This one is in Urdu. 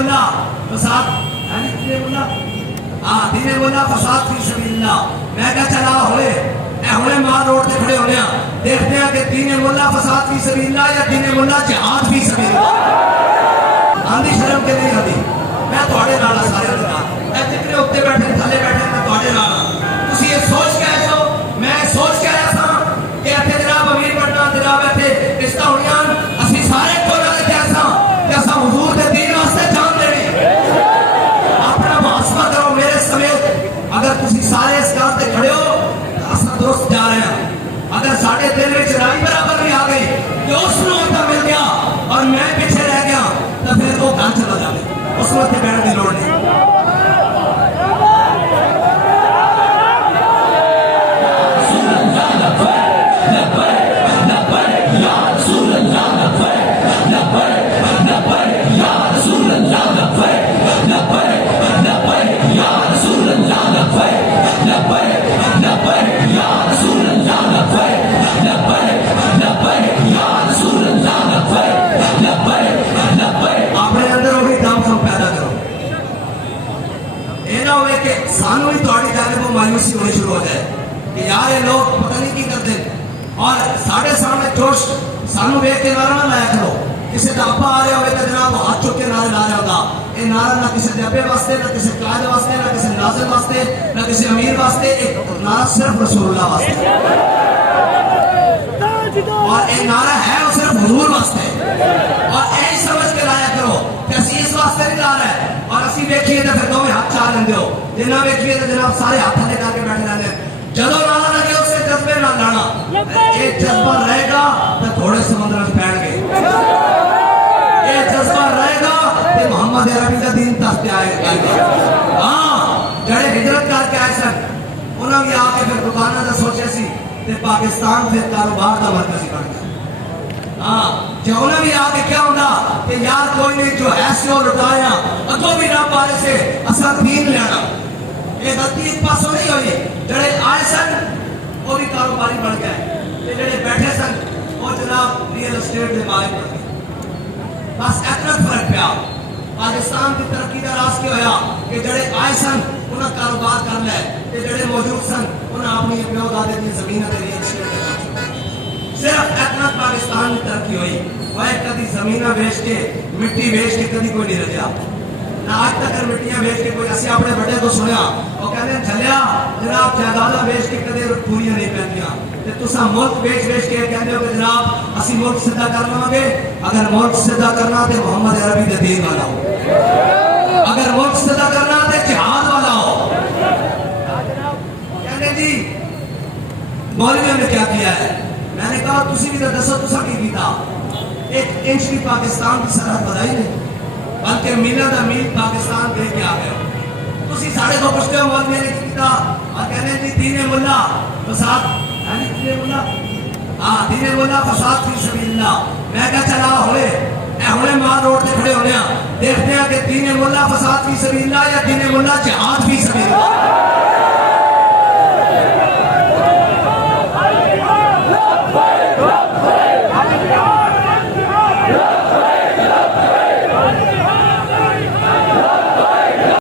مولا فساد دین مولا دین مولا فساد فی سبیل اللہ. میں کہا چلا ہوئے ہوئے مار روڈ تے کھڑے ہونے دیکھتے ہیں کہ دین مولا فساد فی سبیل اللہ یا دین مولا جہاد فی سبیل اللہ. آندھی شرم کے نہیں آندھی. میں تھوڑے نال سارے نال اے جتنے اوتے بیٹھے تھلے بیٹھے میں تھوڑے نال تسی یہ سوچ کے آئے ہو میں سوچ کے آیا سا کہ اتنے جناب امیر بننا جناب اتنے رشتہ ہونیاں اسی سارے کو نال تے ایسا کہ اسا حضور دے دین واسطے جان دینی. اپنا محاسبہ کرو میرے سمیت. اگر تسی سارے اس گل تے کھڑے ہو اسا درست جا رہے ہیں. اگر ساڈے دل وچ رائی برابر بھی آ گئی کہ اس نو عہدہ مل گیا اور میں پیچھے رہ گیا تو پھر وہ گل چلا جائے اس وقت بیٹھنے کی لوڑ نہیں. سانو ہی تھوڑی جانب مایوسی ہونی شروع ہو جائے کہ یار یہ لوگ پتہ نہیں کی کرتے اور ساڑھے سامنے جوش سانو ویک کے نعرہ نہ لایا کرو. کسی کا ابا آ رہا ہوئے تو جناب ہاتھ چک کے نعرے لا رہا ہوگا. یہ نعرہ نہ کسی کے ابے واسطے نہ کسی قائد واسطے نہ کسی ناظر واسطے نہ کسی امیر واسطے. ایک نعرہ صرف رسول اللہ واسطے اور ایک نعرہ ہے وہ صرف حضور واسطے. اور ایک سمجھ کے لایا کرو کہ اسی اس واسطے نہیں لا رہا ہے اور اسی ویکھیے تو پھر دو میں ہاتھ چاہ لیندے ہو. جنہ ویکھیے تو جناب سارے ہاتھ لے کر کے بیٹھے رہتے ہیں. جدو نعرہ لگے اسے جذبے نہ لانا. ایک جذبہ رہے گا تو تھوڑے سمندر میں بیٹھ گئے. ایک جذبہ رہے گا تو محمد عربی کا دین تخت آئے گا. ہاں جڑے ہجرت کر کے آئے سن انہوں نے آ کے پھر دکانوں کا سوچے سی تے پاکستان پھر کاروبار کا مرکز بن گیا. ہاں جو انہیں بھی آگے کیا ہوگا کہ یار کوئی نہیں جو ایسے ہو لٹایا اگوں بھی رب والے سے اصل دین لینا. یہ غلطی ایک پاسوں نہیں ہوئی. جڑے آئے سن وہ بھی کاروباری بن گئے جڑے بیٹھے سن وہ جناب ریئل اسٹیٹ کے مالک بن گئے. بس اتنا فرق پیا. پاکستان کی ترقی کا راز کیا ہوا کہ جڑے آئے سن انہیں کاروبار کر لے کہ جڑے موجود سن انہیں اپنی پیو دادے کی زمین تے ریئل اسٹیٹ صرف اتنا پاکستان کی ترقی ہوئی. وہ کدی زمینہ بیچ کے مٹی بیچ کے کدی کوئی نہیں رجا. نہ آج تک مٹیاں بیچ کے کوئی اسی اپنے بڑے کو سنیا وہ کہتے ہیں چلیا جناب جائیداداں بیچ کے کدی پوریاں نہیں پہنتیاں تے تساں ملک بیچ کے کہتے ہو کہ جناب اسی ملک سدھا کر لواں گے. اگر ملک سدھا کرنا تے محمد عربی دے دین والا ہو. اگر ملک سدھا کرنا تے جہاد والا ہو. کہتے جی مولویوں نے کیا کیا ہے. میں نے کہا تسی بھی تو دسو تساں کی کیتا. 1 انچ بھی پاکستان کی سرحد بڑھائی نہیں بلکہ میلہ دا میل پاکستان دے کے آ گئے. تسی ساڑھے کو پوچھتے ہو مولویوں نے کیتا اور کہنے جی دین مولا فساد دین مولا دین مولا فساد فی سبیل اللہ. میں کہا چلا ہوئے مار روڈ تے کھڑے ہونے دیکھتے ہیں کہ دین مولا فساد فی سبیل اللہ یا دین مولا جہاد فی سبیل اللہ.